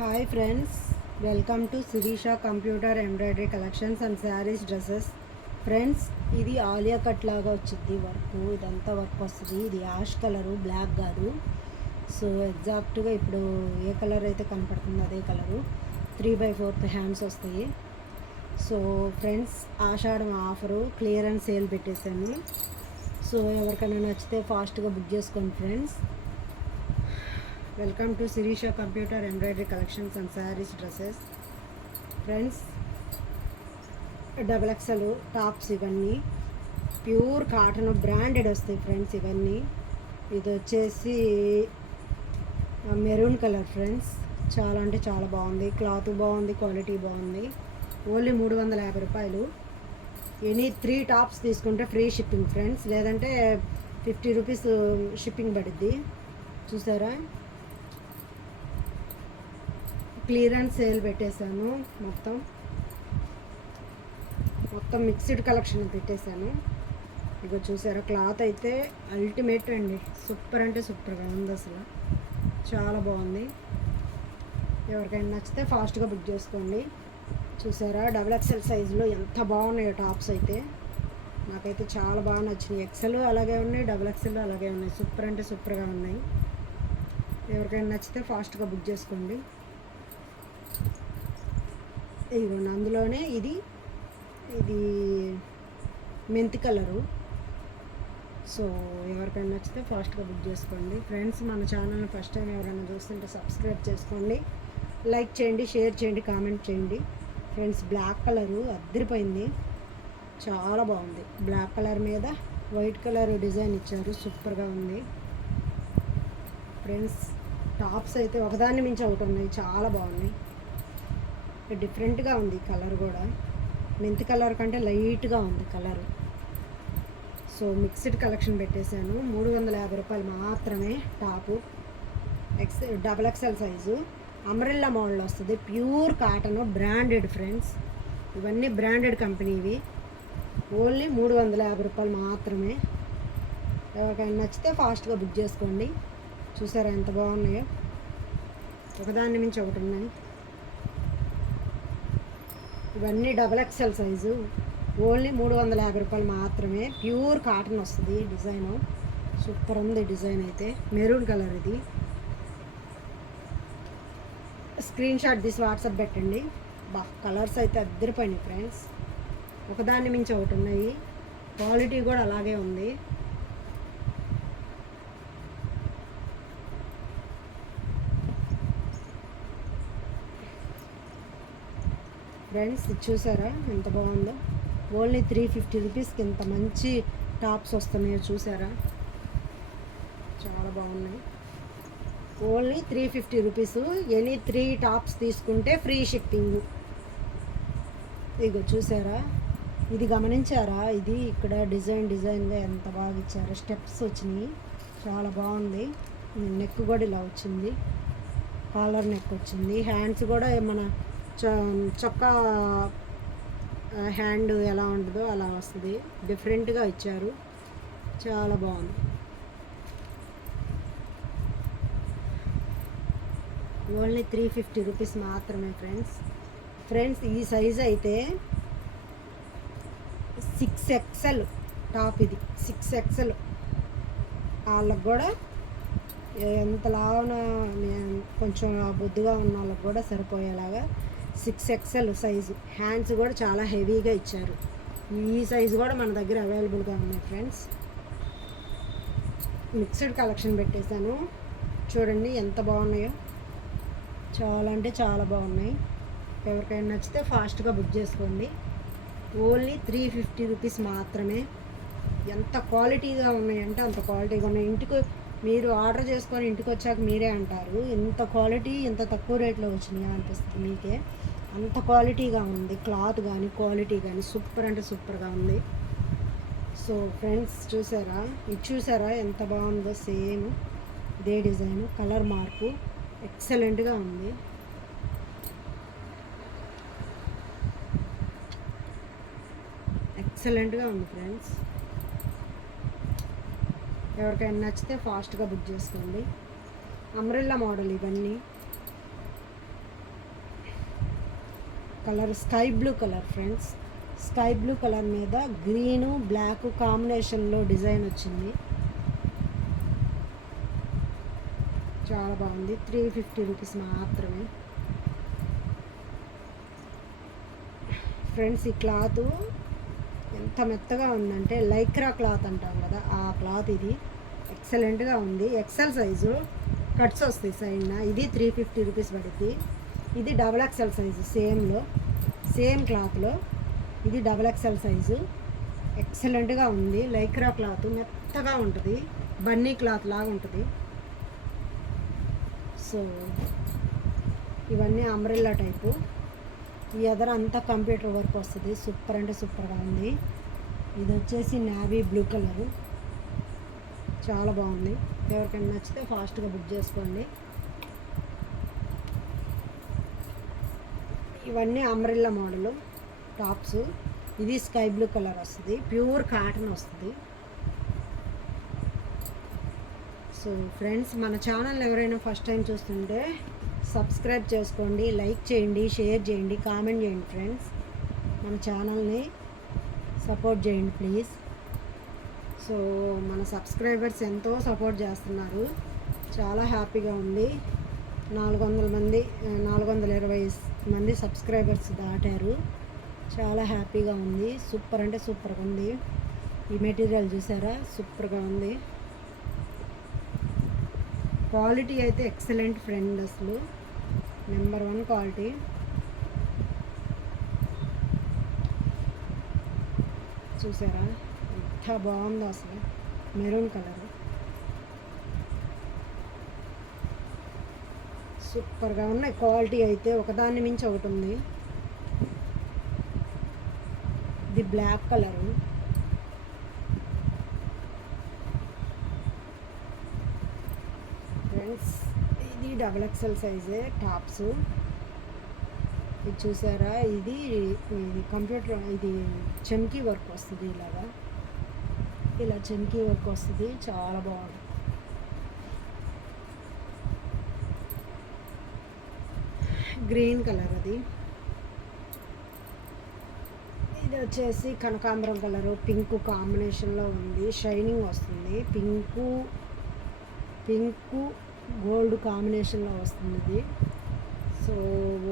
Hi friends, welcome to Sirisha computer embroidery collections and sarees dresses. Friends, ఇది Alia cut లాగా వచ్చింది work. ఇదంతా వర్క్ వస్తుంది. ఇది యాష్ కలరు, బ్లాక్ కాదు. సో ఎగ్జాక్ట్గా ఇప్పుడు ఏ కలర్ అయితే కనపడుతుందో అదే కలరు. 3/4 హ్యాండ్స్ వస్తాయి. So friends, Ashadam offer clearance sale పెట్టేశాను. సో ఎవరికైనా నచ్చితే ఫాస్ట్గా బుక్ చేసుకోండి friends. Welcome to Sirisha computer embroidery collections and sarees dresses. Friends, XXL tops ఇవన్నీ ప్యూర్ కాటన్ బ్రాండెడ్ వస్తాయి ఫ్రెండ్స్. ఇవన్నీ ఇది వచ్చేసి మెరూన్ కలర్ ఫ్రెండ్స్. చాలా అంటే చాలా బాగుంది. క్లాత్ బాగుంది, క్వాలిటీ బాగుంది. ఓన్లీ 350 రూపాయలు. ఎనీ 3 టాప్స్ తీసుకుంటే ఫ్రీ షిప్పింగ్ ఫ్రెండ్స్, లేదంటే 50 రూపీస్ షిప్పింగ్ పడుద్ది. చూసారా, క్లియరెన్స్ సేల్ పెట్టేశాను. మొత్తం మిక్స్డ్ కలెక్షన్ పెట్టేశాను. ఇక చూసారా, క్లాత్ అయితే అల్టిమేట్ అండి. సూపర్ అంటే సూపర్గా ఉంది. అసలు చాలా బాగుంది. ఎవరికైనా నచ్చితే ఫాస్ట్గా బుక్ చేసుకోండి. చూసారా, XXL సైజులో ఎంత బాగున్నాయో టాప్స్ అయితే. నాకైతే చాలా బాగా నచ్చినాయి. XL అలాగే ఉన్నాయి, XXL అలాగే ఉన్నాయి. సూపర్ అంటే సూపర్గా ఉన్నాయి. ఎవరికైనా నచ్చితే ఫాస్ట్గా బుక్ చేసుకోండి. ఇదిగోండి, అందులోనే ఇది మెంతి కలరు. సో ఎవరికైనా నచ్చితే ఫాస్ట్గా బుక్ చేసుకోండి ఫ్రెండ్స్. మన ఛానల్ని ఫస్ట్ టైం ఎవరైనా చూస్తుంటే సబ్స్క్రైబ్ చేసుకోండి, లైక్ చేయండి, షేర్ చేయండి, కామెంట్ చేయండి ఫ్రెండ్స్. బ్లాక్ కలరు అద్దరిపోయింది, చాలా బాగుంది. బ్లాక్ కలర్ మీద వైట్ కలర్ డిజైన్ ఇచ్చారు, సూపర్గా ఉంది ఫ్రెండ్స్. టాప్స్ అయితే ఒకదాన్ని మించి ఒకటి ఉన్నాయి, చాలా బాగున్నాయి. డిఫరెంట్గా ఉంది కలర్ కూడా. మెంతి కలర్ కంటే లైట్గా ఉంది కలర్. సో మిక్స్డ్ కలెక్షన్ పెట్టేశాను. 350 రూపాయలు మాత్రమే top. XXL size umbrella model వస్తుంది. Pure cotton branded friends. ఇవన్నీ బ్రాండెడ్ కంపెనీవి. ఓన్లీ 350 రూపాయలు మాత్రమే. ఎవరికైనా నచ్చితే ఫాస్ట్గా బుక్ చేసుకోండి. చూసారా ఎంత బాగున్నాయో, ఒకదాన్ని మించి ఒకటి ఉన్నాయి. ఇవన్నీ XXL సైజు. ఓన్లీ 350 రూపాయలు మాత్రమే. ప్యూర్ కాటన్ వస్తుంది. డిజైను సూపర్ ఉంది. డిజైన్ అయితే మెరూన్ కలర్. ఇది స్క్రీన్ షాట్ తీసి వాట్సాప్ పెట్టండి. కలర్స్ అయితే అద్దరిపోయినాయి ఫ్రెండ్స్. ఒకదాన్ని మించి ఒకటి ఉన్నాయి. క్వాలిటీ కూడా అలాగే ఉంది. ఫ్రెండ్స్, ఇది చూసారా ఎంత బాగుందో. ఓన్లీ 350 రూపీస్కి ఇంత మంచి టాప్స్ వస్తున్నాయో చూసారా, చాలా బాగున్నాయి. Only 350 rupees. ఎనీ 3 టాప్స్ తీసుకుంటే ఫ్రీ షిప్పింగ్. ఇగో చూసారా, ఇది గమనించారా, ఇది ఇక్కడ డిజైన్గా ఎంత బాగా ఇచ్చారో. స్టెప్స్ వచ్చినాయి, చాలా బాగుంది. నెక్ కూడా ఇలా వచ్చింది, కాలర్ నెక్ వచ్చింది. హ్యాండ్స్ కూడా మన చొక్కా హ్యాండ్ ఎలా ఉంటుందో అలా వస్తుంది. డిఫరెంట్గా ఇచ్చారు, చాలా బాగుంది. ఓన్లీ 350 రూపీస్ మాత్రమే ఫ్రెండ్స్. ఈ సైజ్ అయితే 6XL టాప్. ఇది 6XL. వాళ్ళకు కూడా ఎంత లావున కొంచెం బొద్దుగా ఉన్న వాళ్ళకి కూడా సరిపోయేలాగా 6XL సైజు. హ్యాండ్స్ కూడా చాలా హెవీగా ఇచ్చారు. ఈ సైజు కూడా మన దగ్గర అవైలబుల్గా ఉన్నాయి ఫ్రెండ్స్. మిక్స్డ్ కలెక్షన్ పెట్టేశాను. చూడండి ఎంత బాగున్నాయో, చాలా అంటే చాలా బాగున్నాయి. ఎవరికైనా నచ్చితే ఫాస్ట్గా బుక్ చేసుకోండి. ఓన్లీ 350 రూపీస్ మాత్రమే. ఎంత క్వాలిటీగా ఉన్నాయంటే అంత క్వాలిటీగా ఉన్నాయి. ఇంటికి మీరు ఆర్డర్ చేసుకొని ఇంటికి వచ్చాక మీరే అంటారు, ఇంత క్వాలిటీ ఇంత తక్కువ రేట్లో వచ్చినాయా అనిపిస్తుంది మీకే. అంత క్వాలిటీగా ఉంది. క్లాత్ కానీ క్వాలిటీ కానీ సూపర్ అంటే సూపర్గా ఉంది. సో ఫ్రెండ్స్, చూసారా, ఇది చూసారా ఎంత బాగుందో. సేమ్ ఇదే డిజైన్, కలర్ మార్పు ఎక్సలెంట్గా ఉంది. ఎక్సలెంట్గా ఉంది ఫ్రెండ్స్. ఎవరికైనా నచ్చితే ఫాస్ట్గా బుక్ చేసుకోండి. అంబ్రెల్లా మోడల్ ఇవన్నీ. Colour sky blue colour friends. Sky blue colour మీద గ్రీను బ్లాక్ కాంబినేషన్లో డిజైన్ వచ్చింది. చాలా బాగుంది. 350 రూపీస్ మాత్రమే ఫ్రెండ్స్. ఈ క్లాత్ ఎంత మెత్తగా ఉందంటే లైక్రా క్లాత్ అంటాం కదా, ఆ క్లాత్ ఇది. ఎక్సలెంట్గా ఉంది. ఎక్సెల్ సైజు కట్స్ వస్తాయి సైడ్న. ఇది 350 రూపీస్ పడుద్ది. ఇది డబల్ ఎక్సెల్ సైజు సేమ్ క్లాత్లో ఇది డబల్ ఎక్సెల్ సైజు. ఎక్సలెంట్గా ఉంది. లైక్రా క్లాత్ మెత్తగా ఉంటుంది, బన్నీ క్లాత్ లాగా ఉంటుంది. సో ఇవన్నీ అంబ్రెల్లా టైపు. ఈ ఎదర అంతా కంప్యూటర్ వర్క్ వస్తుంది. సూపర్ అంటే సూపర్గా ఉంది. ఇది వచ్చేసి నావీ బ్లూ కలరు, చాలా బాగుంది. ఎవరికైనా నచ్చితే ఫాస్ట్గా బుక్ చేసుకోండి. ఇవన్నీ అంబ్రెల్లా మోడలు టాప్స్. ఇది స్కై బ్లూ కలర్ వస్తుంది, ప్యూర్ కాటన్ వస్తుంది. సో ఫ్రెండ్స్, మన ఛానల్ ఎవరైనా ఫస్ట్ టైం చూస్తుంటే సబ్స్క్రైబ్ చేసుకోండి, లైక్ చేయండి, షేర్ చేయండి, కామెంట్ చేయండి ఫ్రెండ్స్. మన ఛానల్ని సపోర్ట్ చేయండి ప్లీజ్. సో మన సబ్స్క్రైబర్స్ ఎంతో సపోర్ట్ చేస్తున్నారు, చాలా హ్యాపీగా ఉంది. 420 మంది సబ్స్క్రైబర్స్ దాటారు. చాలా హ్యాపీగా ఉంది. సూపర్ అంటే సూపర్గా ఉంది. ఈ మెటీరియల్ చూసారా, సూపర్గా ఉంది. క్వాలిటీ అయితే ఎక్సలెంట్ ఫ్రెండ్, అసలు నెంబర్ 1 క్వాలిటీ. చూసారా ఎంత బాగుందో అసలు, మెరూన్ కలర్ సూపర్గా ఉన్నాయి. క్వాలిటీ అయితే ఒకదాన్ని మించి ఒకటి ఉంది. ఇది బ్లాక్ కలరు, ఫ్రెండ్స్. ఇది డబల్ ఎక్సెల్ సైజే టాప్స్. ఇది చూసారా, ఇది కంప్యూటర్, ఇది చెమ్కీ వర్క్ వస్తుంది. ఇలా చెమ్కీ వర్క్ వస్తుంది, చాలా బాగుంది. గ్రీన్ కలర్ అది. ఇది వచ్చేసి కనకాంబరం కలరు, పింక్ కాంబినేషన్లో ఉంది. షైనింగ్ వస్తుంది. పింకు గోల్డ్ కాంబినేషన్లో వస్తుంది ఇది. So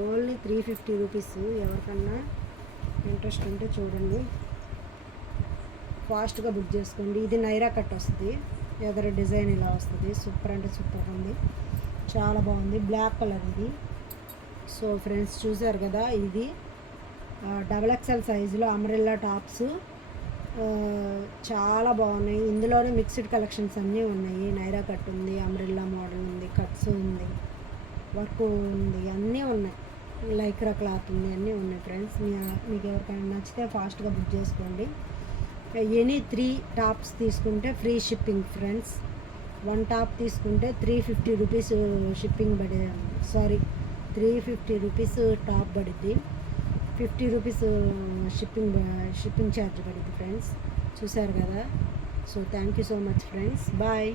only 350 rupees. ఎవరికన్నా ఇంట్రెస్ట్ ఉంటే చూడండి, ఫాస్ట్గా బుక్ చేసుకోండి. ఇది నైరా కట్ వస్తుంది, ఎదర డిజైన్ ఇలా వస్తుంది. సూపర్ అంటే సూపర్గా ఉంది, చాలా బాగుంది. బ్లాక్ కలర్ ఇది. సో ఫ్రెండ్స్, చూసారు కదా, ఇది డబల్ ఎక్సెల్ సైజులో అంబ్రెల్లా టాప్స్ చాలా బాగున్నాయి. ఇందులోనే మిక్స్డ్ కలెక్షన్స్ అన్నీ ఉన్నాయి. నైరా కట్ ఉంది, అంబ్రెల్లా మోడల్ ఉంది, కట్స్ ఉంది, వర్క్ ఉంది, అన్నీ ఉన్నాయి. లైక్రా క్లాత్ ఉంది, అన్నీ ఉన్నాయి ఫ్రెండ్స్. మీకు ఎవరికైనా నచ్చితే ఫాస్ట్గా బుక్ చేసుకోండి. ఎనీ 3 టాప్స్ తీసుకుంటే ఫ్రీ షిప్పింగ్ ఫ్రెండ్స్. 1 టాప్ తీసుకుంటే 350 రూపీస్ షిప్పింగ్ 350 రూపీస్ టాప్ పడుద్ది. 50 రూపీస్ షిప్పింగ్ ఛార్జ్ పడుద్ది ఫ్రెండ్స్. చూసారు కదా. So thank you so much friends, bye.